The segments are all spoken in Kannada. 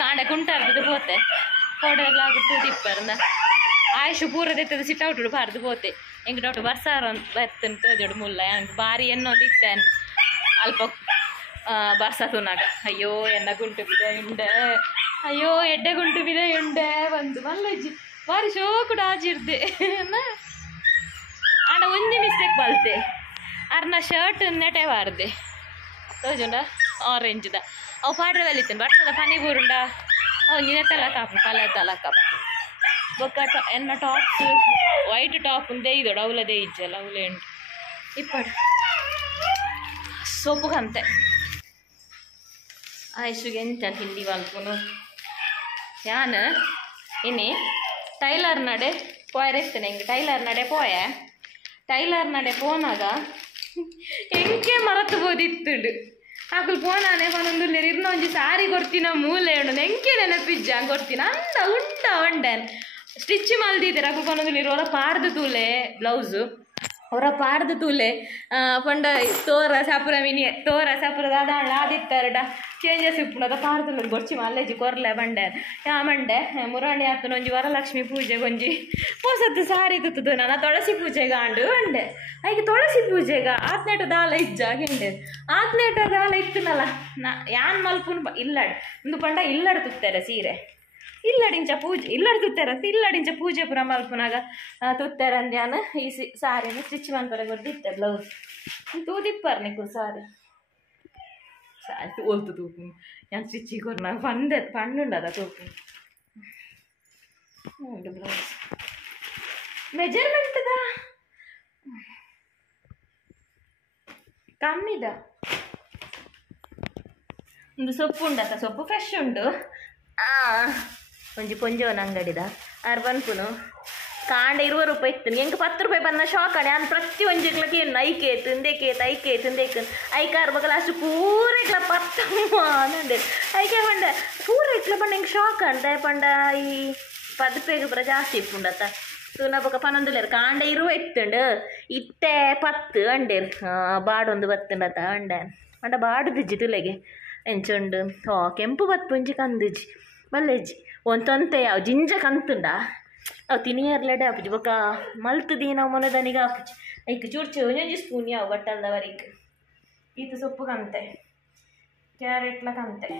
ಕಾಂಡೆ ಕುಂಟಾರ್ದು ಪೋತೆ ಫೋಟೋಗ್ಲಾಗ್ಬಿಟ್ಟು ತಿಪ್ಪರ್ನ ಆಯುಷ್ ಪೂರದೆತ್ತದ ಸಿಟ್ ಔಟ್ ಬಾರ್ದು ಪೋತೆ ಎಂಗ್ ಡೌಟ್ ಬರ್ಸಾರ ಬರ್ತನ್ ತೋಜೋಡು ಮುಲ್ಲ ಎಂಕ್ ಬಾರಿ ಎನ್ನೊಂದು ಇತ್ತೇನ್ ಅಲ್ಪ ಬರ್ಸ ತುನಾಗ ಅಯ್ಯೋ ಎನ್ನ ಗುಂಟು ಬಿದೆ ಉಂಡೆ ಅಯ್ಯೋ ಎಡ್ಡೆ ಗುಂಟು ಬಿದೆ ಉಂಡೆ ಬಂದು ಮಲ್ಲಜ್ಜಿ ಬಾರಿ ಶೋಕುಡ ಆಜಿರ್ದೆ ಆಂಡ ಒಂಜಿ ಮಿಸ್ಟೇಕ್ ಬಲ್ತೆ ಅರ್ನ ಶರ್ಟ್ ನೆಟೆ ಬಾರ್ದೆ ತೋಜುಂಡ ಆರೆಂಜ್ದ ಅವು ಪಾಡ್ರೆ ಬಲಿತೇನೆ ಬರ್ಸದ ಪನಿ ಬೂರುಂಡ ಒಂಜಿನ ತಲ ಕಾಪು ಕಲರ್ ತಲ ಕಾಪು ಬೊಕ್ಕ ಎನ್ನ ಟಾಪ್ಸ್ ವೈಟ್ ಟಾಪ್ ಉಂದೇ ಇದು ಅವಲದೇ ಇಜ್ಜಲ್ಲ ಅವಲೇ ಉಂಟು ಇಪ್ಪಡು ಸೊಪ್ಪು ಕಂತೆ ಆಯುಷಿಗೆ ಎಂತ ಹಿಂದಿ ಬಲ್ಪುನು ಯಾನು ಇನ್ನಿ ಟೈಲರ್ ನಡೆ ಪೋಯರೆಸ್ತೇನೆ ಹಿಂಗೆ ಟೈಲರ್ ನಡೆ ಪೋಯ ಟೈಲರ್ ನಡೆ ಪೋನಾಗ ಎಂಕೆ ಮರತು ಬೋದಿತ್ತುಂಡು ಆಕಲು ಪೋನಾನೆ ಪನೊಂದು ಇರ್ನ ಒಂಜಿ ಸಾರಿ ಕೊಡ್ತೀನ ಮೂಲೆ ಉಂಡು ಎಂಕೆ ನೆನಪಿಜ್ಜ ಕೊಡ್ತೀನಿ ಅಂದ ಉಂಡ ಒಂಡೇನ್ ಸ್ಟಿಚ್ ಮಲ್ದಿದ್ದೀರ ಆಕಲು ಪನೊಂದು ಹೊರ ಪಾಡ್ದು ತೂಲೆ ಬ್ಲೌಸು ಹೊರ ಪಾಡ್ದು ತೂಲೆ ಪಂಡ ತೋರ ಸಪುರ ಮಿನಿ ತೋರ ಸಪುರದ ಅದಾಳ ಆದಿತ್ತರಡ ಚೇಂಜಸ್ ಇಪ್ಪುಣದ ಪಾಡ್ದು ಗೊರ್ಚಿ ಮಲ್ಲೆಜಿ ಕೊರ್ಲೆ ಬಂಡೆ ಯಾ ಮಂಡೆ ಮುರಾಣಿ ಆತನ ಒಂಜಿ ವರಲಕ್ಷ್ಮಿ ಪೂಜೆಗೆ ಒಂಜಿ ಹೊಸತ್ತು ಸಾರಿ ತುತ್ತದು ನಾನು ತುಳಸಿ ಪೂಜೆಗೆ ಆಂಡು ಬಂಡೆ ಐಗೆ ತುಳಸಿ ಪೂಜೆಗ ಆತ್ನೇಟ ದಾಲ ಇಜ್ಜ ಹಿಂಡೆ ಆತ್ನೇಟ ದಾಲ ಇತ್ತನಲ್ಲ ಯಾನ್ ಮಲ್ಪುನ್ ಇಲ್ಲಡ್ ಒಂದು ಪಂಡ ಇಲ್ಲಡ್ ತುತ್ತಾರೆ ಸೀರೆ ಇಲ್ಲಡಿಂಚ ಪೂಜೆ ಇಲ್ಲಡ್ ತುತ್ತಾರಂತ ಇಲ್ಲಡಿಂಚ ಪೂಜೆ ಪುರ ಮಲ್ಪುನಾಗ ತುತ್ತಾರಂದ್ಯಾನ ಈ ಸಾರಿನ ಸ್ಟಿಚ್ ಮನ್ಪರ ಕೊಡ್ದಿತ್ತೆ ಬ್ಲೌಸ್ ತೂದಿಪ್ಪರ್ ನಿಕ್ಕು ಸಾರಿ ಒಲ್ತು ತೂಪು ഞാൻ സ്റ്റിച്ച് കൊറ പണ്ടുണ്ടതാ തൂക്കും ബ്ലൗസ് മെജർമെന്റ് ಕಮ್ಮಿದ ಒಂದು ಸೊಪ್ಪು ಉಂಡತ್ತ ಸೊಪ್ಪು ಫ್ರೆಶ್ ಉಂಡು ಒಂಜಿ ಪೊಂಜೋನ ಅಂಗಡಿದ ಅರ್ಬನ್ಪುನು ಕಾಂಡ 20 ರೂಪಾಯಿ ಇತ್ತು ಎಂಕ್ 10 ರೂಪಾಯಿ ಬಂದ ಶಾಕ್ ಆಡೆ ನಾನು ಪ್ರತಿ ಒಂಜಿಗ್ಲಕ್ಕೆ ಏನು ಐಕೇತು ಇಂದೇಕೇತು ಐಕಾರ್ ಬಗಲ ಅಷ್ಟು ಪೂರೈಕ್ಲ ಪತ್ತಮ್ಮ ಅಂದೆ ಐಕೆ ಪಂಡ ಪೂರೈಕ್ಲ ಪಂಡ ಎಂಕ್ ಶಾಕ್ ಅಂಡೆ ಪಂಡ ಈ 10 ರೂಪಾಯಿಗೆ ಪುರ ಜಾಸ್ತಿ ಇಪ್ಪುಂಡತ್ತ ತೂನ ಬೊಕ ಪನೊಂದುಲೇರು ಕಾಂಡ 20 ಇತ್ತುಂಡು ಇತ್ತೆ 10 ಅಂಡೇರು ಬಾಡೊಂದು ಬತ್ತುಂಡತ್ತ ಅಂಡೆ ಅಂಡ ಬಾಡುದಿಜ್ಜಿ ತುಲೆಗೆ ಎಂಚುಂಡು ಕೆಂಪು ಬತ್ತುಂಜಿ ಕಂದುಜಿ ಬಲ್ಲೆಜ್ಜಿ ಒಂತೊಂತೆ ಯಾವ ಜಿಂಜ ಕಂತುಂಡ ಅವು ತಿನಿಯರ್ಲೆಡೆ ಆಪುಜಿ ಬೊಕ ಮಲ್ತು ದೀನ ಮೊನದನಿಗೆ ಆಪುಜಿ ಐಕ್ ಚೂರ್ಚು ಒಂಜೊಂಜಿ ಸ್ಪೂನ್ ಯಾವ ಬಟ್ಟಲ್ದವರಿಗೆ ಈತ ಸೊಪ್ಪು ಕಂತೆ ಕ್ಯಾರೆಟ್ಲ ಕಂತೆ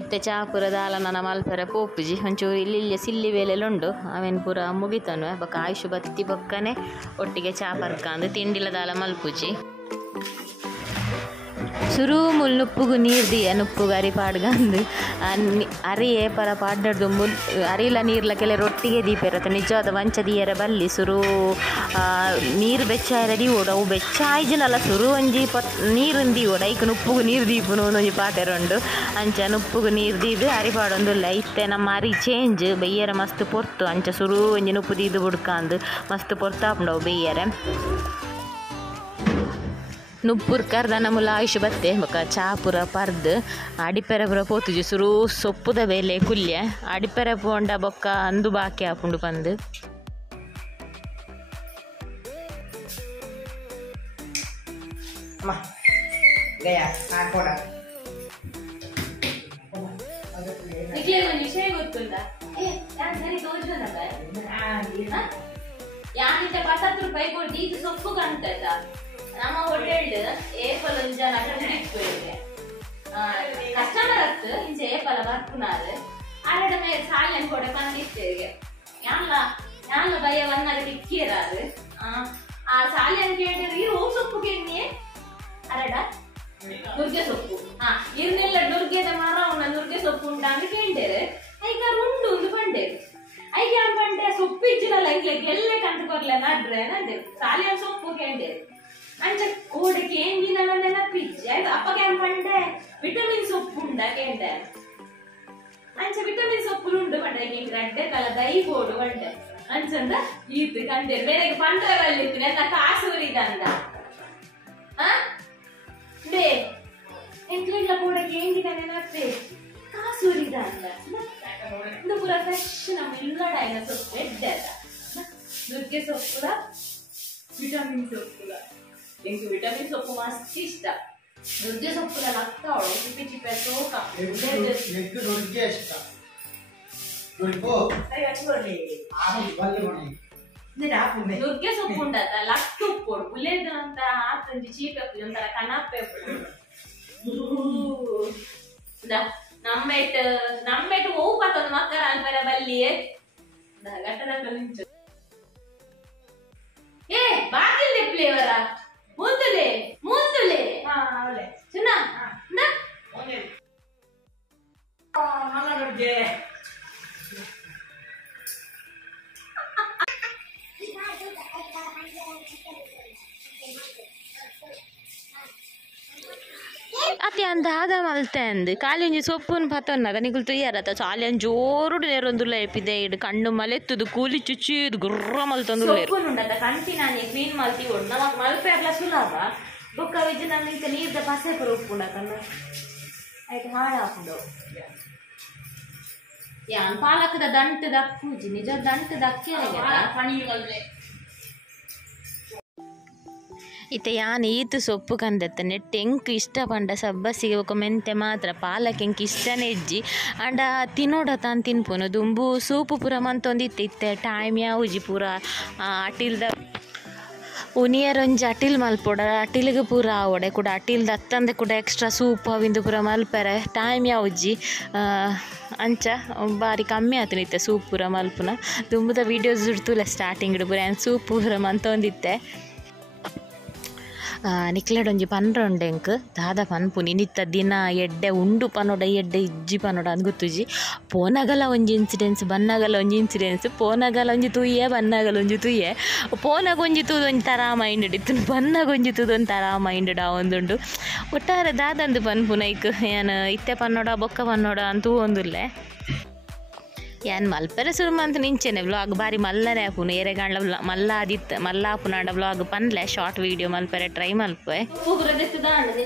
ಇತ್ತೆ ಚಾಪುರ ದಾಲ ನನ್ನ ಮಲ್ಪರ ಪೋಪುಜಿ ಒಂಚೂರು ಇಲ್ಲಿ ಸಿಲ್ಲಿ ವೇಲೆಲುಂಡು ಅವೇನು ಪೂರ ಮುಗಿತನು ಬೊಕ ಆಯುಷು ಬತ್ತಿ ಬೊಕ್ಕನೆ ಒಟ್ಟಿಗೆ ಚಾಪರ್ಕಂದು ತಿಂಡಿಲ ದಾಲ ಮಲ್ಪುಜಿ ಸುರು ಮುಲ್ ನುಪ್ಪುಗು ನೀರು ದಿಯ ನುಪ್ಪುಗು ಅರಿ ಪಾಡ್ಗಂದು ಅರಿಯೇ ಪರ ಪಾಡ್ಡದು ಮುಲ್ ಅರಿಲ ನೀರ್ಲ ಕೆಲ ರೊಟ್ಟಿಗೆ ದೀಪಿರತ್ತೆ ನಿಜವಾದ ವಂಚ ದಿಯರ ಬಲ್ಲಿ ಸುರು ನೀರು ಬೆಚ್ಚಾಯಿರ ದೀವೋಡು ಅವು ಬೆಚ್ಚಾಯ್ಜಿನಲ್ಲ ಸುರು ಒಂಜಿ ನೀರು ದೀವೋಡು ಐಕ್ ನುಪ್ಪುಗು ನೀರು ದೀಪುನು ಒಂಜಿ ಪಾತೆರೊಂಡು ಅಂಚ ನುಪ್ಪುಗು ನೀರು ದೀದು ಅರಿಪಾಡೊಂದುಲ್ಲ ಇತ್ತೆ ನಮ್ಮ ಅರಿ ಚೇಂಜ್ ಬೆಯ್ಯರ ಮಸ್ತ್ ಪೊರ್ತು ಅಂಚ ಸುರು ಒಂಜಿ ನುಪ್ಪು ದೀದು ಬುಡ್ಕಂದು ಮಸ್ತ್ ಪೊರ್ತಾಪುಂಡವು ಬೆಯ್ಯರೆ ನುಪ್ಪುರ್ ಕರ್ದ ಮುಲ ಆಯುಷ್ ಬತ್ತೆ ಬೊಕ ಚಾಪುರ ಪರ್ದು ಅಡಿಪೆರೆ ಪುರ ಪೋತುಜಿ ಸುರು ಸೊಪ್ಪುದ ಬೇಲೆ ಕುಲ್ಯ ಅಡಿಪೆರೆ ಪೋಂಡ ಬೊಕ್ಕ ಅಂದು ಬಾಕಿ ಆಪುಂಡು ಪಂದು ವಿಷಯ ಗೊತ್ತುಂಟಾ ಯಾನಿಂದ 10 ರೂಪಾಯಿ ಕೊಟ್ಟು ಇದು ಸೊಪ್ಪು ಕಾಣ್ತದ ನಮ್ಮ ಹೋಟೆಲ್ ಏಪಲ್ ಒಂಜನ ಕಟ್ಟಿಟ್ಕೊಳ್ಳಿ ಕಸ್ಟಮರ್ ಹತ್ತು ಇಂಚ ಏಪಲ ಬರ್ಪುನಾರು ಆರಡ ಮೇಲೆ ಸಾಯನ್ ಕೊಡೆ ಬಂದಿತ್ತೇಗೆ ಯಾನ್ಲ ಬಯ್ಯ ವನ್ನಾಗ ಟಿಕ್ಕಿಯರಾರು ಆ ಸಾಯನ್ ಕೇಳಿದ್ರೆ ಇರು ಸೊಪ್ಪು ಕೇಳಿ ಅರಡ ನುರ್ಗೆ ಸೊಪ್ಪು ಇರ್ನೆಲ್ಲ ನುರ್ಗೆದ ಮರ ಉಂಡ ನುರ್ಗೆ ಸೊಪ್ಪು ಉಂಟ ಅಂತ ಕೇಳಿದರೆ ಐಕಾರು ಉಂಡು ಒಂದು ಬಂಡೇರು ಐಕೆ ಅನ್ಪಂಡೆ ಸೊಪ್ಪು ಇಜ್ಜಿನಲ್ಲ ಇಂಗ್ಲಿಗೆ ಎಲ್ಲೇ ಕಂಡು ಕೊರ್ಲೆ ನಡ್ರೆ ನಂದೆ ಸಾಲಿಯನ್ ಸೊಪ್ಪು ಕೇಂಡೇರು ಅಂಚ ಕೋಡಕ್ಕೆ ಏನಿನ ನೆನಪಿಜ್ಜೆ ಅಪ್ಪಗೆ ಅನ್ಪಂಡೆ ವಿಟಮಿನ್ ಸೊಪ್ಪು ಉಂಡ ಕೇಂಡೆ ಅಂಚ ವಿಟಮಿನ್ ಸೊಪ್ಪು ಉಂಡು ಬಂಡೆ ಗಡ್ಡೆ ಕಲ ದೈ ಬೋಡು ಬಂಡೆ ಅಂಚಂದ ಈತು ಕಂಡೆ ಬೇರೆ ಪಂಡ್ರ ಬಲ್ಲಿತ್ತು ಎಲ್ಲ ಕಾಸೂರಿದಂದ ಬೇ ಎಂಕ್ಲಿಂಗ್ಲ ಕೋಡಕ್ಕೆ ಏನಿನ ನೆನಪೆ ಕಾಸೂರಿದಂದ ಇದು ಪೂರ ಫ್ರೆಶ್ ನಮ್ಮ ಇಲ್ಲಡಾಯಿನ ಸೊಪ್ಪು ಎಡ್ಡೆ ನುಗ್ಗೆ ಸೊಪ್ಪುದ ವಿಟಮಿನ್ ಸೊಪ್ಪುದ ಎಂಕು ವಿಟಮಿನ್ ಸೊಪ್ಪು ಮಸ್ತ್ ಇಷ್ಟ ನುಗ್ಗೆ ಸೊಪ್ಪುಲೆಲ್ಲ ಆಗ್ತಾವಳು ಚಿಪ್ಪಿ ಚಿಪ್ಪಿ ತೋಕ ಎಗ್ ನುಗ್ಗೆ ಇಷ್ಟ ನುಗ್ಗೆ ಸೊಪ್ಪು ಉಂಡತ್ತ ಲಕ್ಕ ಉಪ್ಪು ಬುಲೆದ್ ಅಂತ ಹಾಕಂಜಿ ಚೀಪೆ ಒಂಥರ ಕಣಪ್ಪೆ ನಮ್ಮೆಟ್ಟು ಹೋಗು ಪತ್ತೊಂದು ಮಕ್ಕಳ ಅಲ್ಪರ ಬಲ್ಲಿಯೇ ಏ ಬಾಗಿಲ್ ಫ್ಲೇವರ ಮುಂದುಲೆ ಮುಂದುಲೆ ಸುನ್ನ ಅತಿ ಅಂದ ಆದ ಮಲ್ತೆ ಅಂದು ಕಾಲಿಂಜಿ ಸೊಪ್ಪುನ್ ಪತ್ತೊನ್ನಗ ನಿಗುಲ್ ತುಯ್ಯಾರತ್ತ ಚಾಲಿಯನ್ ಜೋರುಡು ನೇರೊಂದುಲ್ಲ ಎಪಿದೆ ಇಡು ಕಣ್ಣು ಮಲೆತ್ತುದು ಕೂಲಿ ಚುಚ್ಚಿದು ಗುರ್ರ ಮಲ್ತೊಂದು ಸೊಪ್ಪುನ್ ಉಂಡತ್ತ ಕಂಟಿ ನಾನು ಕ್ಲೀನ್ ಮಲ್ತಿ ಉಂಡು ನಮಕ್ ಮಲ್ಪೆ ಅಲ್ಲ ಸುಲಭ ಬೊಕ್ಕ ವಿಜ್ ನಮ್ಮ ಇಂಚ ನೀರ್ದ ಪಸೆ ಪುರ ಉಪ್ಪುಂಡಕನ್ನ ಆಯ್ತು ಹಾಳು ಹಾಕೊಂಡು ಯಾನ್ ಪಾಲಕದ ದಂಟು ದಕ್ಕೂಜಿ ನಿಜ ದಂಟು ದಕ್ಕೇನೆ ಇತ್ತೆ ಯಾನ್ ಈತು ಸೊಪ್ಪು ಕಂದತ್ತನೆ ಟೆಂಕ್ ಇಷ್ಟ ಪಂಡ ಸಬ್ಬಸಿಗೆ ಒಕ್ಕ ಮೆಂತೆ ಮಾತ್ರ ಪಾಲಕ್ ಎಂಕ್ ಇಷ್ಟನೇ ಇಜ್ಜಿ ಅಂಡ ತಿನ್ನೋಡ ತಾನು ತಿನ್ಪುನು ದುಂಬು ಸೂಪು ಪೂರ ಮಂತೊಂದಿತ್ತೆ ಇತ್ತೆ ಟೈಮ್ ಯಾವುಜಿ ಪೂರ ಅಟಿಲ್ದ ಉನಿಯರೊಂಜಿ ಅಟಿಲ್ ಮಲ್ಪೊಡ ಅಟಿಲ್ಗೆ ಪೂರ ಆವಡೆ ಕೂಡ ಅಟಿಲ್ದ ಅತ್ತಂದೆ ಕೂಡ ಎಕ್ಸ್ಟ್ರಾ ಸೂಪ್ ಅವಿಂದು ಪೂರ ಮಲ್ಪರೆ ಟೈಮ್ ಯಾವುಜಿ ಅಂಚ ಬಾರಿ ಕಮ್ಮಿ ಆತನಿತ್ತೆ ಸೂಪ್ ಪೂರ ಮಲ್ಪುನ ದುಂಬುದ ವೀಡಿಯೋಸ್ ಇಡ್ತುಲೆ ಸ್ಟಾರ್ಟಿಂಗ್ ಪೂರ ಸೂಪ್ ಪೂರ ಮಂತೊಂದಿತ್ತೆ ನಿಕ್ಲೆಡೊಂಜಿ ಪನ್ರ ಉಂಡೆಂಕ್ ದಾದ ಪನ್ಪುನಿ ನಿತ್ತ ದಿನ ಎಡ್ಡೆ ಉಂಡು ಪನೋಡ ಎಡ್ಡೆ ಇಜ್ಜಿ ಪನೋಡ ಅಂದ್ ಗೊತ್ತುಜಿ ಪೋನಗಲ ಒಂಜಿ ಇನ್ಸಿಡೆನ್ಸ್ ಬನ್ನಗಲ ಒಂಜಿ ಇನ್ಸಿಡೆನ್ಸ್ ಪೋನಗಲ ಒಂಜಿ ತುಯ್ಯೆ ಬನ್ನಗಲ ಒಂಜಿ ತುಯ್ಯೆ ಪೋನಗ ಒಂಜಿ ತೂದು ಒಂಜಿ ತರ ಮೈಂಡ್ ಇತ್ತು ಬನ್ನಗ ಒಂಜಿ ತೂದು ಒಂಜಿ ತರ ಮೈಂಡ್ ಒಂದುಂಡು ಒಟ್ಟಾರೆ ದಾದಂದು ಪನ್ಪುನ ಇಕ್ ಏನು ಇತ್ತೆ ಪನ್ನೋಡ ಬೊಕ್ಕ ಪನ್ನೋಡ ಅಂತೂ ಒಂದುಲ್ಲೆ ಯಾನ್ ಮಲ್ಪರೆ ಸುರುಮಂತ ನಿಂಚೆನೆ ವ್ಲಾಗ್ ಬಾರಿ ಮಲ್ಲನೆ ಆಪುನು ಎರೆಗಾಂಡ್ಲ ಮಲ್ಲ ಆದಿತ್ತು ಮಲ್ಲ ಆಪುನಾಂಡ ವ್ಲಾಗ್ ಪನ್ಲೆ ಶಾರ್ಟ್ ವಿಡಿಯೋ ಮಲ್ಪರೆ ಟ್ರೈ ಮಲ್ಪೆ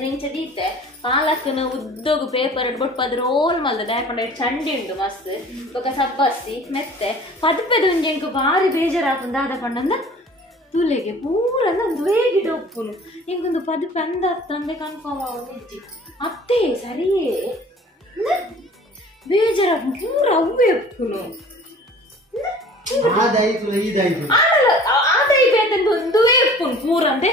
ನಿಂಚದೀತೆ ಪಾಲಕ್ನ ಉದ್ದೋಗು ಪೇಪರ್ ಬೊಟ್ಟು ರೋಲ್ ಮಲ್ದ ದಾಯಕೊಂಡ ಚಂಡಿ ಉಂಡು ಮಸ್ತ್ ಬೊಕ ಸಬ್ಬಸ್ಸಿ ಮೆತ್ತೆ ಪದಪೆದ ಒಂಜೆಂಕು ಬಾರಿ ಬೇಜಾರಾಪುಂಡು ದಾದ ಪಂಡಂದ ತುಲೆಗೆ ಪೂರ ಒಂದು ವೇಗಿಡ ಒಪ್ಪುನು ಹಿಂಗೊಂದು ಪದಪೆ ಅಂದ ತಂದೆ ಕನ್ಫರ್ಮ್ ಆಗಿ ಅತ್ತೇ ಸರಿಯೇ ಬೇಜಾರ ಪೂರ ಅವೇ ಒಪ್ಪುನು ಆದಾಯ ಬೇತಂದು ಒಂದುವೇ ಒಪ್ಪುನು ಪೂರ ಅಂದೆ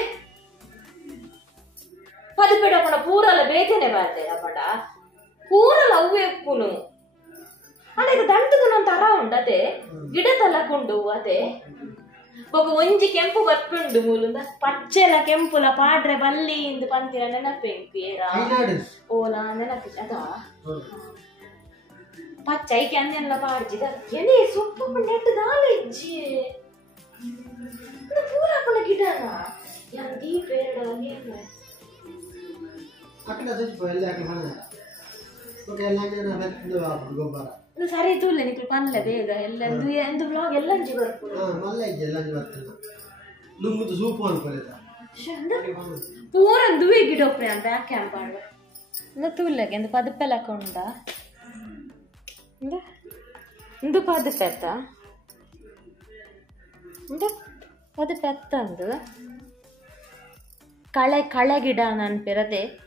ಪದಪೇಡ ಪಂಡ ಪೂರಲ್ಲ ಬೇತೇನೆ ಬಾರ್ದೆ ಪಂಡ ಪೂರಲ್ಲ ಅವೇ ಒಪ್ಪುನು ಅದೇ ದಂಟದು ನಂತ ಅರ ಉಂಡು ಅದೇ ಗಿಡ ತಲಕೊಂಡು ಅದೇ ಒಬ್ಬ ಒಂಜಿ ಕೆಂಪು ಬತ್ತುಂಡು ಮೂಲುಂದ ಪಚ್ಚೆಲ ಕೆಂಪುಲ ಪಾಡ್ರೆ ಬಲ್ಲಿ ಇಂದು ಪಂತಿರ ನೆನಪೆಂಕು ಏರ ಓಲಾ ನೆನಪಿ ಅದಾ ಪಚ್ಚೈಕೆ ಅಂದೆಲ್ಲ ಪಾಡ್ಜಿದ ಎನೆ ಸೊಪ್ಪು ನೆಟ್ಟು ದಾಲ ಇಜ್ಜಿ ಪೂರ ಪುನ ಗಿಡನ ಯಾನ್ ದೀಪ ಎರಡು ನೀರು ಸರಿ ತೂಲೆ ನಿಕ್ಲು ಪನ್ಲೆ ಬೇಗ ಎಲ್ಲ ಎಂದು ವ್ಲಾಗ್ ಎಲ್ಲಂಜಿ ಬರ್ಪುಡು ಪೂರ ದುವೆ ಗಿಡ ಒಪ್ಪೆ ಅಂತ ಯಾಕೆ ಅಂಪಾಡು ತೂಲೆಗೆ ಎಂದು ಪದಪ್ಪೆಲ್ಲ ಕೊಂಡ ಇಂದು ಪದಪೆತ್ತ ಇಂದು ಪದಪೆತ್ತ ಅಂದು ಕಳೆ ಗಿಡ ನೆನಪಿರದೆ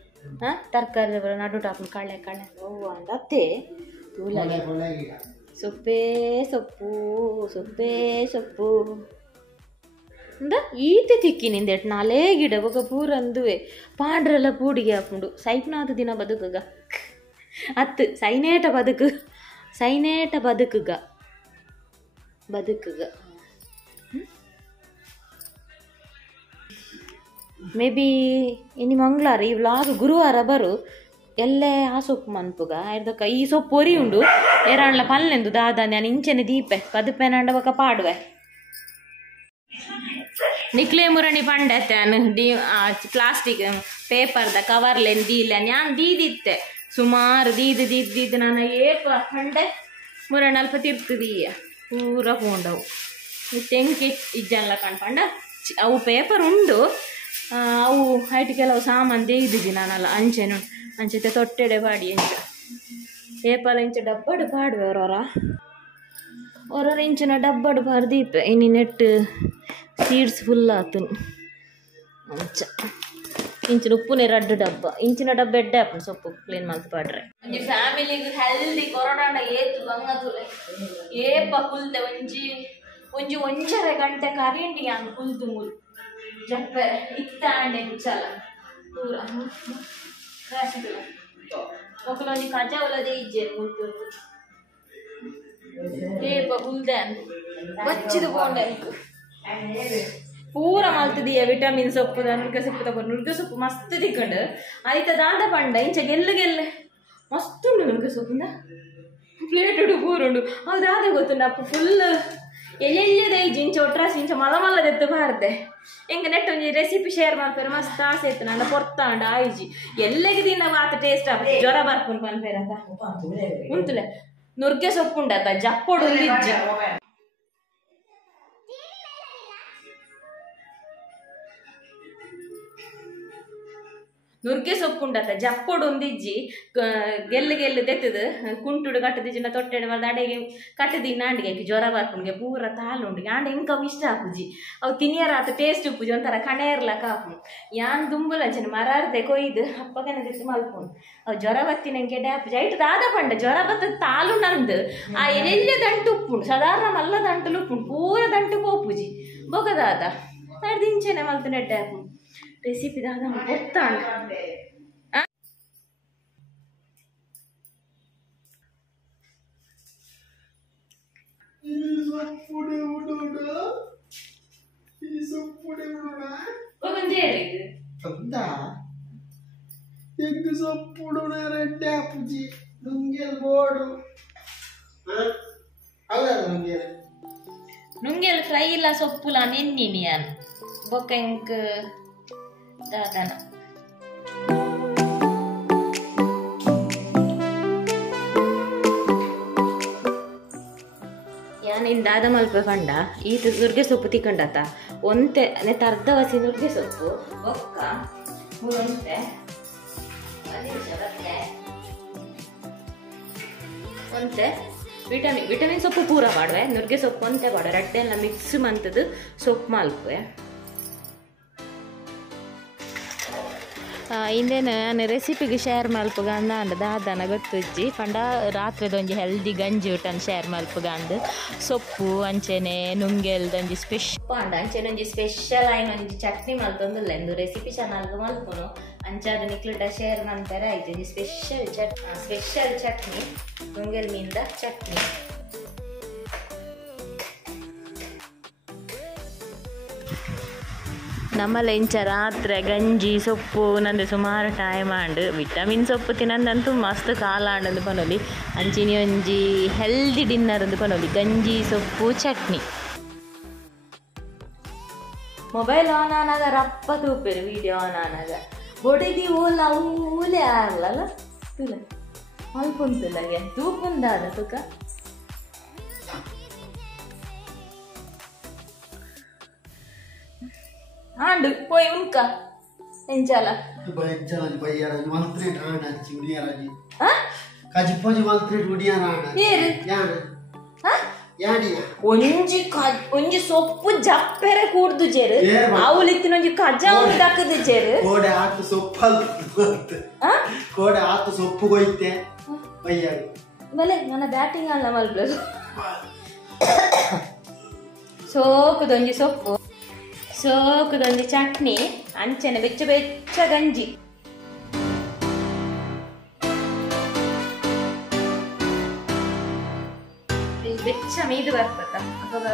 ತರಕಾರಿ ನಡು ಟಾಪ್ ಕಳೆ ಹೂವು ಅಂದ ಅತ್ತೆ ತೂಲಗೆ ಸೊಪ್ಪೇ ಸೊಪ್ಪು ಅಂದ ಈತೆ ತಿಕ್ಕಿನಿಂದ ಎಟ್ ನಾಲೇ ಗಿಡ ಬೊಕ ಪೂರ ಅಂದುವೆ ಪಾಂಡ್ರೆಲ್ಲ ಪೂಡಿಗೆ ಹಾಕೊಂಡು ಸೈಪ್ನಾದ ದಿನ ಬದುಕಗ ಅತ್ತು ಸೈನೇಟ ಬದುಕುಗ ಮೇ ಬಿ ಇನ್ನು ಮಂಗಳವಾರ ಈ ವ್ಲಾಗ್ ಗುರುವಾರ ಬರು ಎಲ್ಲೇ ಆ ಸೊಪ್ಪು ಮನ್ಪುಗ ಇರ್ದಕ್ಕ ಈ ಸೊಪ್ಪು ಒರಿ ಉಂಡು ಎರಾಣ್ಲ ಪಲ್ಲೆಂದು ದಾದ ನಾನು ಇಂಚೆನೆ ದೀಪೆ ಪದಪೆನಂಡ ಬೊಕ ಪಾಡುವೆ ನಿಕ್ಲೆ ಮುರಣಿ ಪಂಡತ್ತೆ ಪ್ಲಾಸ್ಟಿಕ್ ಪೇಪರ್ದ ಕವರ್ಲೆನ್ ದೀಲ ನಾನು ದೀದಿತ್ತೆ ಸುಮಾರು ದೀದ್ ನಾನು ಏಪ ಹಂಡೆ ಮುರಣಿ ಅಲ್ಪ ತಿರ್ತದೀಯ ಪೂರ ಪೋಂಡವು ತೆಂಕಿ ಇಜ್ಜಲ್ಲ ಕಣ್ಪಂಡ ಅವು ಪೇಪರ್ ಉಂಡು ಅವು ಹೈಟ್ ಕೆಲವು ಸಾಮಾನು ದೇಯ್ದಿದ್ದಿ ನಾನಲ್ಲ ಅಂಚೆತೆ ತೊಟ್ಟೆಡೆ ಬಾಡಿ ಎಂಚ ಪೇಪರ್ ಇಂಚ ಡಬ್ಬಡು ಪಾಡುವೆ ಹೊರ ಇಂಚಿನ ಡಬ್ಬಡು ಪಾಡ್ದೀಪೆ ಇನ್ನು ನೆಟ್ಟು ಸೀಡ್ಸ್ ಫುಲ್ ಆತು ಅಂಚ ಇಂಚಿನ ಉಪ್ಪುನೆ 2 ಡಬ್ಬ ಇಂಚಿನ ಡಬ್ಬ ಎಡ್ಡೆ ಆಪುಂಡು ಸೊಪ್ಪು ಕ್ಲೀನ್ ಮಲ್ತು ಪಾಡ್ರೆ ಒಂಜಿ ಫ್ಯಾಮಿಲಿಗ್ ಹೆಲ್ದಿ ಕೊರೋನಾಂಡ ಏತು ಬಂಗತುಲೆ ಏಪ ಕುಲ್ದೆ ಒಂಜಿ ಒಂಚರೆ ಗಂಟೆ ಕರಿಂಡಿ ಅಂಗ್ ಕುಲ್ದು ಮೂರು ಜಪ್ಪೆ ಇತ್ತಾಂಡೆ ಚಲ ಪೂರ ఒకలోని కజావులదే ఇచ్చారు ముల్తూరు ఏప బుల్దే వచ్చిది పోండే ಪೂರ ಮಲ್ತದಿಯ ವಿಟಮಿನ್ ಸೊಪ್ಪು ನುಗ್ಗೆ ಸೊಪ್ಪು ತಗೊಂಡು ನುಗ್ಗೆ ಸೊಪ್ಪು ಮಸ್ತ್ ತಿಕ್ಕೊಂಡು ಆಯ್ತ ದಾದ ಪಂಡ ಇಂಚ ಗೆಲ್ಲೆ ಮಸ್ತ್ ಉಂಡು ನುಗ್ಗೆ ಸೊಪ್ಪಿಂದ ಪ್ಲೇಟ್ ಉಡು ಪೂರುಂಡು ಅದು ದಾದ ಗೊತ್ತುಂಡು ಅಪ್ಪ ಫುಲ್ ಎಲ್ಲೆಲ್ಲದೆ ಇಜ್ಜಿ ಇಂಚ ಒಟ್ರಾಸಿ ಇಂಚ ಮಲದೆತ್ತು ಬಾರ್ದೆ ಎಂಗ ನೆಟ್ ಒಂಜಿ ರೆಸಿಪಿ ಶೇರ್ ಮಾಡ್ತಾರೆ ಮಸ್ತ್ ಆಸೆ ಇತ್ತು ನನ್ನ ಪೊರ್ತಾಂಡ ಆಯ್ಜಿ ಎಲ್ಲೆಗೆ ದಿನ ಮಾತ ಟೇಸ್ಟ್ ಆಗ ಜ್ವರ ಬರ್ಕೊಂಡು ಪನ್ಪೇರತ ಉಂತುಲೆ ನುಗ್ಗೆ ಸೊಪ್ಪು ಉಂಡತ ಜಪ್ಪೊಡು ಇಜ್ಜಿ ನುಗ್ಗೆ ಸೊಪ್ಪು ಉಂಡತ ಜಪ್ಪೊಡು ಒಂದಿಜ್ಜಿ ಗೆಲ್ಲು ತೆತ್ತದು ಕುಂಟುಡು ಕಟ್ಟದಿಜ್ಜಿನ ತೊಟ್ಟೆಡು ಮಲ್ದ ಅಡೆಗೆ ಕಟ್ಟದಿ ನಾಂಡಿಗೆ ಜ್ವರ ಬರ್ಪುಂಗೆ ಪೂರ ತಾಲುಂಡು ಆಂಡ ಎಂಕ ಇಷ್ಟ ಆಪುಜಿ ಅವು ತಿನಿಯರಾತ ಟೇಸ್ಟ್ ಉಪ್ಪುಜಿ ಒಂಥರ ಕಣೇರ್ಲ ಕಾಪು ಯಾನ್ ದುಂಬುಲಂಚನೆ ಮರಾರ್ದೆ ಕೊಯ್ದು ಅಪ್ಪಗನ ತೆತ್ತು ಮಲ್ಪುಂಡು ಅವು ಜ್ವರ ಬತ್ತಿನಂಗೆ ಡ್ಯಾಪುಜಿ ಐಟು ದಾದ ಪಂಡ ಜ್ವರ ಬತ್ತ ತಾಲು ನಂದು ಆ ಎಲ್ಲೆಲ್ಲ ದಂಟು ಉಪ್ಪುಂಡು ಸಾಧಾರಣ ಮಲ್ಲ ದಂಟಲು ಉಪ್ಪುಂಡು ಪೂರ ದಂಟು ಪೋಪುಜಿ ಬೊಗದಾದ ಅಡ್ದು ಇಂಚೆನೆ ಮಲ್ತು ನೆಡ್ಡಾಪು ರೆಸಿಪಿ ದಾದ ಗೊತ್ತಾಂಡ ನುಂಗೆಲ್ ಫ್ರೈ ಇಲ್ಲ ಸೊಪ್ಪುಲ ನೆನ್ನಿನಿ ನಾನು ಬೊಕ್ಕ ಇಂಕ್ ದಾದನ ಯಾನಿನ್ ದಾದ ಮಲ್ಪೆ ಪಂಡ ಈತ ನುಗ್ಗೆ ಸೊಪ್ಪು ತಿಕ್ಕಂಡತ ಒಂತೆ ನೆತ್ತ ಅರ್ಧ ವಸಿ ನುಗ್ಗೆ ಸೊಪ್ಪು ಬೊಕ್ಕ ಒಂತೆ ಒಂತೆ ವಿಟಮಿನ್ ಸೊಪ್ಪು ಪೂರ ಮಾಡುವೆ ನುಗ್ಗೆ ಸೊಪ್ಪು ಒಂತೆ ಮಾಡುವೆ ರಡ್ಡೆಲ್ಲ ಮಿಕ್ಸ್ ಮಂತದ್ದು ಸೊಪ್ಪು ಮಲ್ಪೆ ಇಂದೇನು ನಾನು ರೆಸಿಪಿಗೆ ಶೇರ್ ಮಲ್ಪುಗಂದ ಅಂದ ದಾದನ ಗೊತ್ತುಜ್ಜಿ ಪಂಡ ರಾತ್ರಿದೊಂಜಿ ಹೆಲ್ದಿ ಗಂಜಿ ಊಟನ ಶೇರ್ ಮಲ್ಪುಗಂದು ಸೊಪ್ಪು ಅಂಚೆನೆ ನುಂಗೆಲ್ದೊಂಜಿ ಪಂಡ ಅಂಚೆನೆ ಒಂಜಿ ಸ್ಪೆಷಲ್ ಆಯ್ನ ಒಂಜಿ ಚಟ್ನಿ ಮಲ್ತೊಂದುಲ್ಲ ಎಂದು ರೆಸಿಪಿ ಚಾನಲ್ಗೆ ಮಲ್ಪುನು ಅಂಚಾದ ನಿಕ್ಲಿಟ ಶೇರ್ ಮಾಡ್ತಾರೆ ಆಯ್ತು ಒಂಜಿ ಸ್ಪೆಷಲ್ ಚಟ್ನಿ ನುಂಗೆಲ್ ಮೀನ್ದ ಚಟ್ನಿ ನಮ್ಮಲ್ಲ ಇಂಚ ರಾತ್ರಿ ಗಂಜಿ ಸೊಪ್ಪು ನಂದು ಸುಮಾರು ಟೈಮ್ ಆಂಡು ವಿಟಮಿನ್ ಸೊಪ್ಪು ತಿನ್ನಂದಂತೂ ಮಸ್ತ್ ಕಾಲ ಆಂಡಂದು ಪನೊಲಿ ಅಂಚಿನಿ ಒಂಜಿ ಹೆಲ್ದಿ ಡಿನ್ನರ್ ಅಂದು ಪನೊಲಿ ಗಂಜಿ ಸೊಪ್ಪು ಚಟ್ನಿ ಮೊಬೈಲ್ ಆನ್ ಆನಾಗ ರಪ್ಪ ತೂಪೇರು ವಿಡಿಯೋ ಆನ್ ಆನಾಗ ಬೊಡಿದಿ ಓಲ ಊಲೆ ಆರ್ಲಲ್ಲ ತುಲ ಮಲ್ಪುಂತುಲಗೆ ತೂಪುಂದಾದ ತುಕ ಆಂಡು ಪೋಯ್ ಉನ್ಕ ಎಂಚಾಲ ಮಂತ್ರಿ ಕಜಿಪೋಜಿ ಮಂತ್ರಿ ಒಂಜಿ ಸೊಪ್ಪು ಜಪ್ಪೆರೆ ಕೂಡ್ದು ಜೇರು ಅವಲಿತ್ತಿನ ಒಂಜಿ ಕಜ ಒಂದು ದಕ್ಕದು ಜೇರು ಕೋಡೆ ಆತು ಸೊಪ್ಪು ಕೋಡೆ ಆತು ಸೊಪ್ಪು ಕೊಯ್ತೆ ಬಯ್ಯಾಡಿ ಬಲೆ ನನ್ನ ಬ್ಯಾಟಿಂಗ್ ಅಲ್ಲ ಮಲ್ಬದು ಸೋಕುದೊಂಜಿ ಸೊಪ್ಪು ಸೋಕುದೊಂದು ಚಟ್ನಿ ಅಂಚನೆ ಬೆಚ್ಚ ಬೆಚ್ಚ ಗಂಜಿ ಬೆಚ್ಚ ಮೀದು ಬರ್ತದ ಅವಾಗ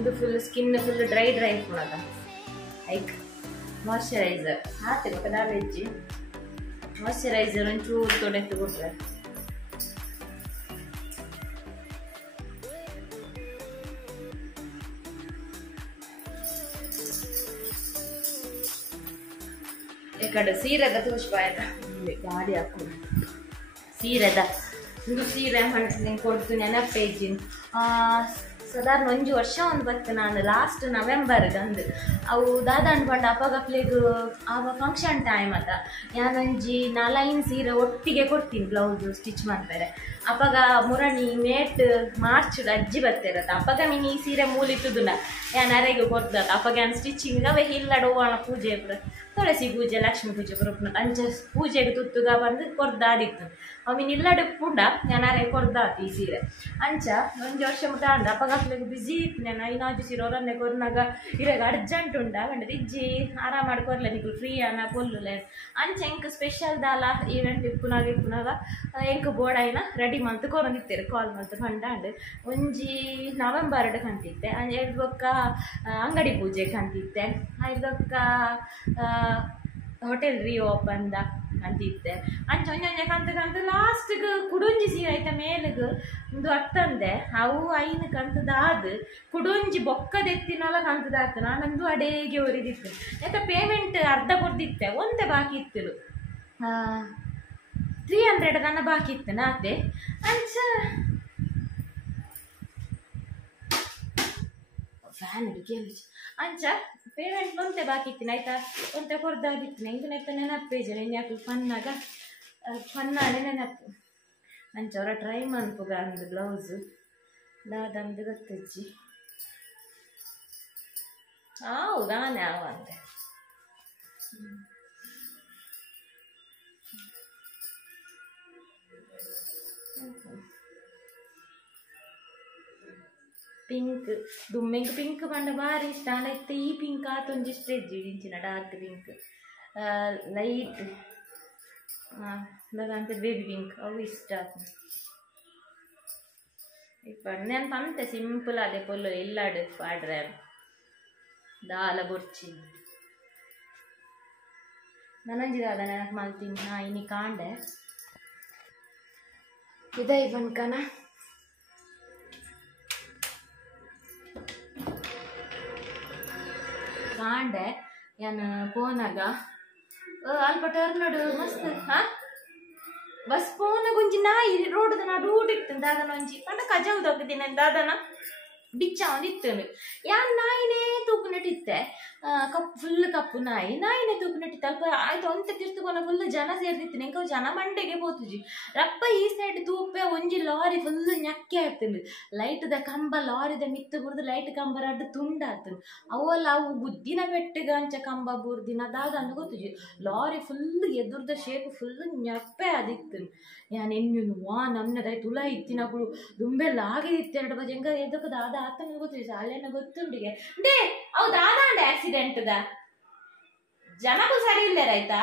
ಇದು ಫುಲ್ ಸ್ಕಿನ್ ಫುಲ್ ಡ್ರೈ ಕೊಡದ ಲೈಕ್ ಮಾಯ್ಶ್ಚರೈಸರ್ ಹಾಕ್ತೇವೆ ಗೊತ್ತಾ ವೆಜ್ಜಿ ಮಾಯ್ಶ್ಚರೈಸರ್ ಒಂಚೂರು ತೊಡೆತ್ತು ಕೊಟ್ರೆ ಕಡೆ ಸೀರೆದ ತೋರಿಸ್ಬ ಆಯ್ತಾ ಗಾಡಿ ಹಾಕೊಂಡು ಸೀರೆದ ಒಂದು ಸೀರೆ ಮಾಡ್ತೀನಿ ಕೊಡ್ತೀನಿ ನೆನಪೇಜಿನ ಸಾಧಾರಣ 1 ವರ್ಷ ಒಂದು ಬತ್ತು ನಾನು ಲಾಸ್ಟ್ ನವೆಂಬರ್ಗೆ ಅಂದು ಅವು ದಾದಾಂಡ್ ಪಂಡ ಅಪ್ಪಗಪ್ಲೆಗ್ ಆವ ಫಂಕ್ಷನ್ ಟೈಮ್ ಅದ ಯಾನೊಂಜಿ 4 ಸೀರೆ ಒಟ್ಟಿಗೆ ಕೊಡ್ತೀನಿ ಬ್ಲೌಸ್ ಸ್ಟಿಚ್ ಮಾಡ್ತಾರೆ ಅಪ್ಪಗ ಮುರಣಿ ಮೇಟ್ ಮಾರ್ಚ್ ಅಜ್ಜಿ ಬರ್ತಿರತ್ತ ಅಪ್ಪಗ ಮಿನಿ ಈ ಸೀರೆ ಮೂಲಿಟ್ಟುದುನ ಯಾನ್ ಅರೆಗೆ ಕೊಡ್ತದ ಅಪ್ಪಗ ಯಾನ್ ಸ್ಟಿಚಿಂಗ್ ಅವೇ ಹಿಲ್ಲಡೋವಣ ಪೂಜೆ ತುಳಸಿ ಪೂಜೆ ಲಕ್ಷ್ಮೀ ಪೂಜೆ ಬರೋಪ್ನ ಅಂಚ ಪೂಜೆಗೆ ತುತ್ತುಗ ಬಂದು ಕೊರ್ದಾದಿತ್ತು ಅವಿನ ಇಲ್ಲಡೆ ಪುಂಡ ನಾನು ಅರೆ ಕೊರ್ದಾತಿ ಈ ಸೀರೆ ಅಂಚ 1 ವರ್ಷ ಮುಟ್ಟ ಅಂದ ಅಪ್ಪಗಪ್ಲೆಗ್ ಬಿಸಿ ಇತ್ತು ನಾನು ಐನಾಜು ಸೀರೆ ಅವರನ್ನೇ ಕೊರ್ನಾಗ ಇರಾಗ ಅರ್ಜೆಂಟ್ ಉಂಡ ಬಂಡದ ಇಜ್ಜಿ ಆರಾಮ ಮಾಡ್ಕೊರ್ಲೆ ನಿಕ್ಲು ಫ್ರೀ ಅನ್ನ ಪೊಲ್ಲುಲೆ ಅಂಚ ಎಂಕ್ ಸ್ಪೆಷಲ್ ದಾಲ ಈವೆಂಟ್ ಇಪ್ಪುನಾಗ ಎಂಕ್ ಬೋಡಾಯಿನ ರೆಡಿ ಮಂತ್ ಕೊರೊಂದಿತ್ತೇರು ಕಾಲ್ ಮಂತ್ ಪಂಡಾಂಡ್ ಒಂಜಿ ನವೆಂಬರ್ ಕಂತಿತ್ತೆ ಐದೊಕ್ಕ ಅಂಗಡಿ ಪೂಜೆ ಕಂತಿತ್ತೆ ಐದೊಕ್ಕ ಹೋಟೆಲ್ ರೀಓಪನ್ದ ಅಂತಿತ್ತೆ ಅಂಚ ಒಂಜೊಂಜೆ ಕಂತು ಲಾಸ್ಟ್ಗೆ ಕುಡುಂಜಿ ಸೀರೆ ಆಯ್ತ ಮೇಲಿಗೆ ಒಂದು ಅತ್ತಂದೆ ಅವು ಐನು ಕಂತದಾದ ಕುಡುಂಜಿ ಬೊಕ್ಕದೆತ್ತಿನಲ್ಲ ಕಂತದಾತ ನಾನಂದು ಅಡೇಗೆ ಒರಿದಿತ್ತು ಯಾಕೆ ಪೇಮೆಂಟ್ ಅರ್ಧ ಕೊಡ್ದಿತ್ತೆ ಒಂದೇ ಬಾಕಿ ಇತ್ತು 300 ನನ್ನ ಬಾಕಿ ಇತ್ತು ನಾತೆ ಅಂಚ ಫ್ಯಾನ್ ಅಡಿಗೆ ಅಂಚ ಪೇಮೆಂಟ್ ಒಂತೆ ಬಾಕಿ ಇತ್ತಿನ ಆಯ್ತಾ ಒಂತೆ ಕೊಡ್ದಾಗಿತ್ತು ಹೆಂಗೆ ನೆತ್ತ ನೆನಪೇಜ ಯಾಕೆ ಫನ್ನಾಳೆ ನೆನಪು ಅಂಚ ಅವರ ಟ್ರೈ ಮನ್ಪುಗ ಅಂದು ಬ್ಲೌಸು ದಾದಂದು ಗೊತ್ತಜ್ಜಿ ಹೌದಾನೆ ಅವಂತೆ ಪಿಂಕ್ ದುಮ್ಮೆಂಗ್ ಪಿಂಕ್ ಪಂಡ ಭಾರಿ ಇಷ್ಟ ಆಯ್ತು ಈ ಪಿಂಕ್ ಆತೊಂದು ಇಷ್ಟ ಇಜ್ಜಿಡಿಂಚಿನ ಡಾರ್ಕ್ ಪಿಂಕ್ ಲೈಟ್ ಅಂತ ಬೇಬಿ ಪಿಂಕ್ ಅವು ಇಷ್ಟ ಇಪ್ಪ ನಾನು ಪಂತೆ ಸಿಂಪಲ್ ಅದೇ ಪೊಲ್ಲು ಎಲ್ಲಾಡು ಪಾಡ್ರೆ ದಾಲ ಬೊರ್ಚಿ ನನಂಜಿದಾದ ನೆನಪು ಮಾಡ್ತೀನಿ ನಾ ಇನಿ ಕಾಂಡೆ ಇದೈ ಬನ್ಕನ ಕಾಂಡೆ ಯಾನು ಪೋನಾಗ ಅಲ್ಪ ಟರ್ನಡು ಮಸ್ತ್ ಬಸ್ ಪೋನಾಗ ಒಂಜಿ ನಾಯಿ ರೋಡ್ದ ನಾ ರೂಟ್ ಇತ್ತು ದಾದನ ಒಂಜಿ ಪಂಡ ಕಜಾವ್ ದೊಗ್ದಿನ ದಾದನ ಬಿಚ್ಚ ಒಂದಿತ್ತು ಯಾನ್ ನಾಯಿನೇ ತೂಕು ನೆಟ್ಟಿತ್ತೆ ಫುಲ್ ಕಪ್ಪು ನಾಯಿನೇ ತೂಕು ನೆಟ್ಟಿತ್ತು ಅಲ್ಪ ಆಯ್ತು ಒಂತ ತಿರ್ದುಕೊನ ಫುಲ್ ಜನ ಸೇರ್ದಿತ್ತು ನೆಂಕ ಜನ ಮಂಡೆಗೆ ಪೋತುಜಿ ರಪ್ಪ ಈ ಸೈಡ್ ತೂಪೆ ಒಂಜಿ ಲಾರಿ ಫುಲ್ ñಕ್ಕೆ ಆಗ್ತಂದು ಲೈಟ್ದ ಕಂಬ ಲಾರಿದ ಮಿತ್ತು ಬುಡ್ದು ಲೈಟ್ ಕಂಬ ರಡ್ಡು ತುಂಡಾತು ಅವಲ್ಲ ಅವು ಬುದ್ದಿನ ಪೆಟ್ಟಿಗೆ ಅಂಚ ಕಂಬ ಬುರ್ದಿನ ದಾದಂದು ಗೊತ್ತುಜಿ ಲಾರಿ ಫುಲ್ ಎದುರ್ದ ಶೇಪ್ ಫುಲ್ ñಪ್ಪೆ ಅದಿತ್ತು ಯಾನ್ ಎನ್ನು ನಮ್ನದಾಯ್ ತುಳ ಇತ್ತಿನಗಳು ದುಂಬೆಲ್ಲ ಆಗಿದಿತ್ತು 2 ಬಜೆ ಹೆಂಗ ಎದಕ್ಕೆ ದಾದ ಆತಂಗ ಗೊತ್ತಿಲ್ಲ ಶಾಲೆನ ಗೊತ್ತುಂಡಿಗೆ ಡೇ ಅವು ದಾದಾಂಡೆ ಆಕ್ಸಿಡೆಂಟ್ ದ ಜನಗೂ ಸರಿ ಇಲ್ಲ ಆಯ್ತಾ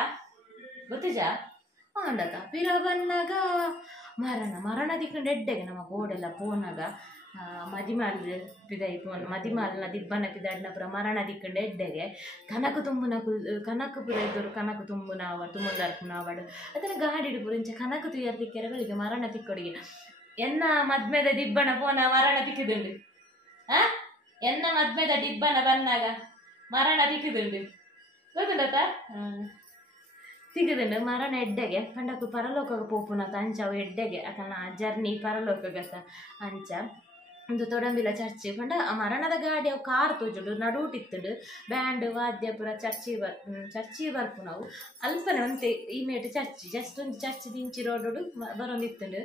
ಗೊತ್ತಿಜ ಅಂಡತ ಪಿರ ಬನ್ನಾಗ ಮರಣ ದಿಕ್ಕಂಡು ಎಡ್ಡೆಗೆ ನಮ್ಮ ಗೋಡೆಲ್ಲ ಪೋನಾಗ ಮದಿಮಾಲ್ ಪಿದೈ ಪೋನ್ ಮದಿಮಾಲ್ನ ದಿಬ್ಬನ ಪಿದಾಡ್ನ ಪುರ ಮರಣ ದಿಕ್ಕಂಡು ಎಡ್ಡೆಗೆ ಕನಕ ಪುರ ಇದ್ದರು ಕನಕ ತುಂಬುನಾವಡು ಅದನ್ನ ಗಾಡಿ ಪುರ ಇಂಚ ಕನಕ ತುಯ್ಯರ್ ದಿಕ್ಕೆರಗಳಿಗೆ ಮರಣ ತಿಕ್ಕೊಡಿಗೆ ಎನ್ನ ಮದ್ಮೆದ ದಿಬ್ಬನ ಪೋನ ಮರಣ ತಿಕ್ಕಿದುಂಡು ಎನ್ನ ಮದ್ಮೆದ ದಿಬ್ಬನ ಬನ್ನಾಗ ಮರಣ ತಿಕ್ಕಿದುಂಡು ಗೊತ್ತುಂಡತ ತಿಗದುಂಡು ಮರಣ ಎಡ್ಡೆಗೆ ಪಂಡಕು ಪರಲೋಕಗ ಪೋಪುನತ ಅಂಚ ಅವು ಎಡ್ಡೆಗೆ ಅಕಲ್ನ ಜರ್ನಿ ಪರಲೋಕಗತ ಅಂಚ ಒಂದು ತೊಡಂಬಿಲ ಚರ್ಚಿ ಪಂಡ ಆ ಮರಣದ ಗಾಡಿ ಅವು ಕಾರ್ ತೋಜುಂಡು ನಡೂಟಿತ್ತುಂಡು ಬ್ಯಾಂಡ್ ವಾದ್ಯ ಪುರ ಚರ್ಚಿ ಬರ್ಪು ನಾವು ಅಲ್ಪನೆ ಒಂತೆ ಈ ಮೇಟ್ ಚರ್ಚಿ ಜಸ್ಟ್ ಒಂದು ಚರ್ಚಿ ದಿಂಚಿ ರೋಡು ಬರೋಂದಿತ್ತುಂಡು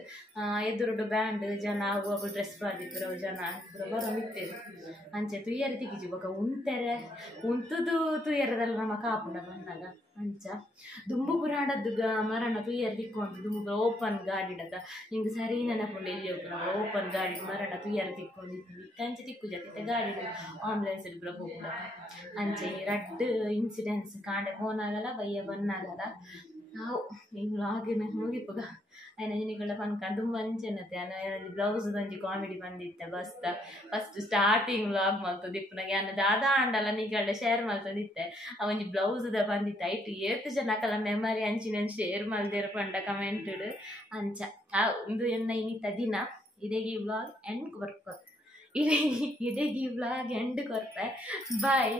ಎದುರುಡು ಬ್ಯಾಂಡ್ ಜನ ಅವು ಡ್ರೆಸ್ ಪಾದಿದ್ರು ಜನ ಪುರ ಬರೋಂದಿತ್ತೇರು ಅಂಚೆ ತುಯ್ಯರಿ ತಿಗಿಜಿ ಬೊಕ ಉಂತೆರೆ ಉಂತುದು ತುಯ್ಯರದಲ್ಲ ನಮ್ಮ ಕಾಪುಂಡ ಬಂದಾಗ ಅಂಚ ದುಂಬು ಪುರಾಣದ್ದು ಮರಣ ತುಯ್ಯರ್ ತಿಕ್ಕೊಂಡು ದುಂಬು ಓಪನ್ ಗಾಡಿಡದ ಹಿಂಗೆ ಸರಿ ನೆನಪುಂಡು ಎಲ್ಲಿ ಹೋಗ್ರ ಓಪನ್ ಗಾಡಿ ಮರಣ ತುಯ್ಯರ್ ತಿಕ್ಕೊಂಡಿದ್ವಿ ಅಂಚೆ ತಿಕ್ಕು ಜೊತೆ ಗಾಡಿ ಆಂಬುಲೆನ್ಸ್ ಇಬ್ಬರ ಹೋಗ್ಬಿಡ ಅಂಚೆ ರಡ್ಡು ಇನ್ಸಿಡೆನ್ಸ್ ಕಾಂಡೆ ಫೋನಾಗಲ್ಲ ಬಯ್ಯ ಬನ್ನಾಗಲ್ಲ ನಾವು ಈ ವ್ಲಾಗಿನ ಮುಗಿಪುಗ ಆಯ್ನ ಜಿನಿಗಳ ಪನ್ಕ ತುಂಬ ಅಂಚೆನತೆ ಅನ್ನ ಬ್ಲೌಸ್ ಒಂಜಿ ಕಾಮಿಡಿ ಬಂದಿತ್ತೆ ಬಸ್ತ ಫಸ್ಟ್ ಸ್ಟಾರ್ಟಿಂಗ್ ವ್ಲಾಗ್ ಮಲ್ತದ ಇಪ್ಪನಾಗ ಅನ್ನ ದಾದಾ ಅಂಡಲ್ಲ ನೀಗಳ್ಳೆ ಶೇರ್ ಮಲ್ತದಿತ್ತೆ ಒಂಜಿ ಬ್ಲೌಸ್ದ ಬಂದಿತ್ತು ಐಟ್ 7 ಜನಕಲ್ಲ ಮೆಮರಿ ಅಂಚಿನ ಶೇರ್ ಮಲ್ದೇರು ಪಂಡ ಕಮೆಂಟೆಡ್ ಅಂಚ ಒಂದು ಎನ್ನ ಇನಿತ ದಿನ ಇದೆಗಿ ವ್ಲಾಗ್ ಎಂಡ್ ಕೊರ್ಪ ಇದೆಗಿ ವ್ಲಾಗ್ ಎಂಡ್ ಕೊರ್ಪೆ ಬಾಯ್.